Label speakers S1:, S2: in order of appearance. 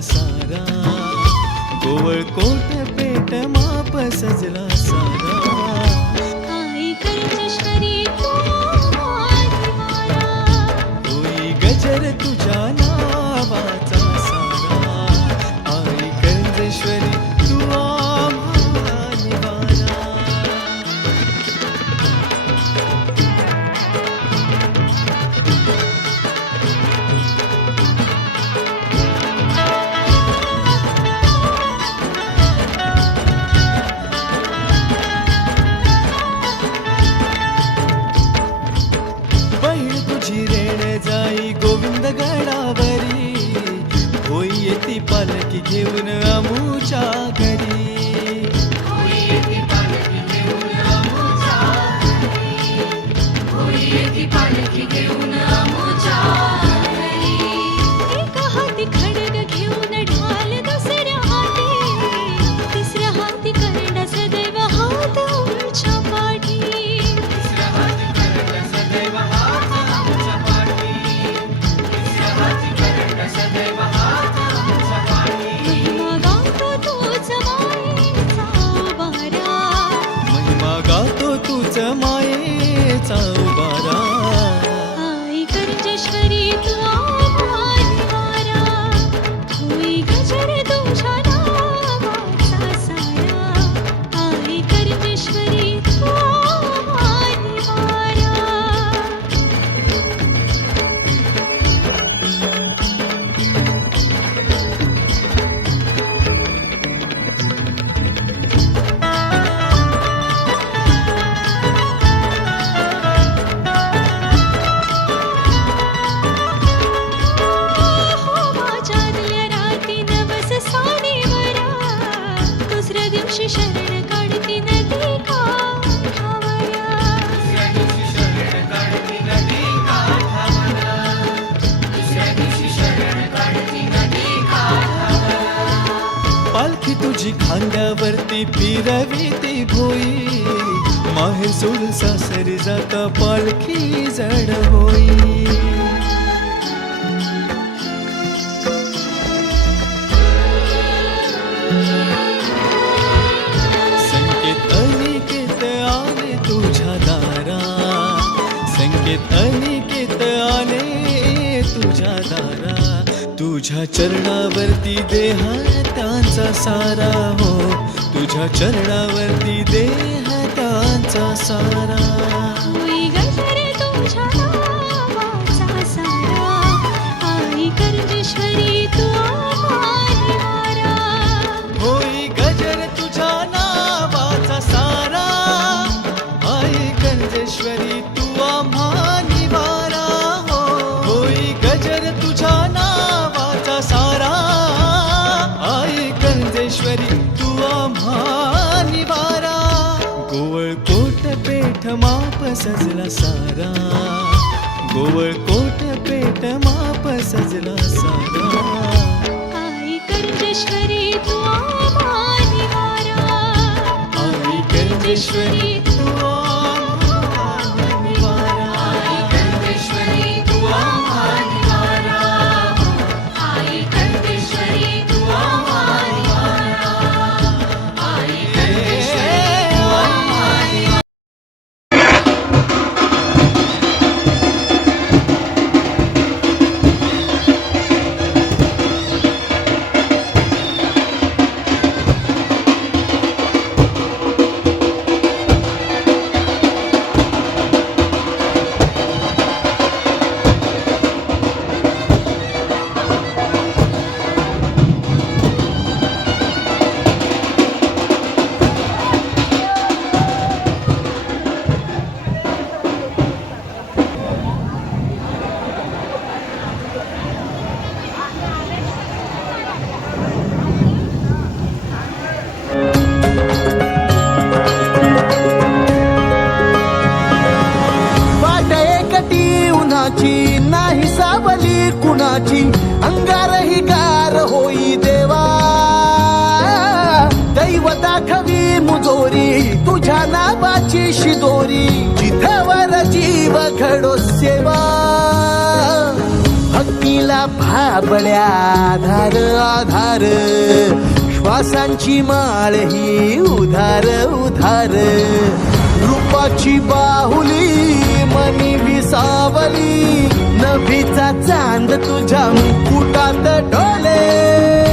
S1: सजला सारा. गोवळ coat पेट माप सजला सारा. तुझी खांद्यावरती फिरवी ती भोई. माहेर सोडून सासरी जाता पालखी जड होई. तुझ्या चरणावरती देहा त्यांचा सारा हो. तुझ्या चरणावरती देह त्यांचा सारा.
S2: होई गजर तुझ्या नावाचा सारा. आई कर्जेश्वरी तू आम्हाली
S1: पेठ माप सजला सारा. गोवळ कोट पेठ माप सजला सारा.
S2: आई कर्जेश्वरी तू
S1: आई कंजेश्वरी
S3: कुणाची नाही सावली कुणाची अंगार ही गार होई देवा. दैव दाखवी मुजोरी तुझ्या नावाची शिदोरी जिथवर जीव घडो सेवा. भक्तीला जमिनीला भाबड्या आधार आधार. श्वासांची माळ ही उधार उधार. रूपाची बाहुली मा चांद तुझ्या मुकुटात डोले.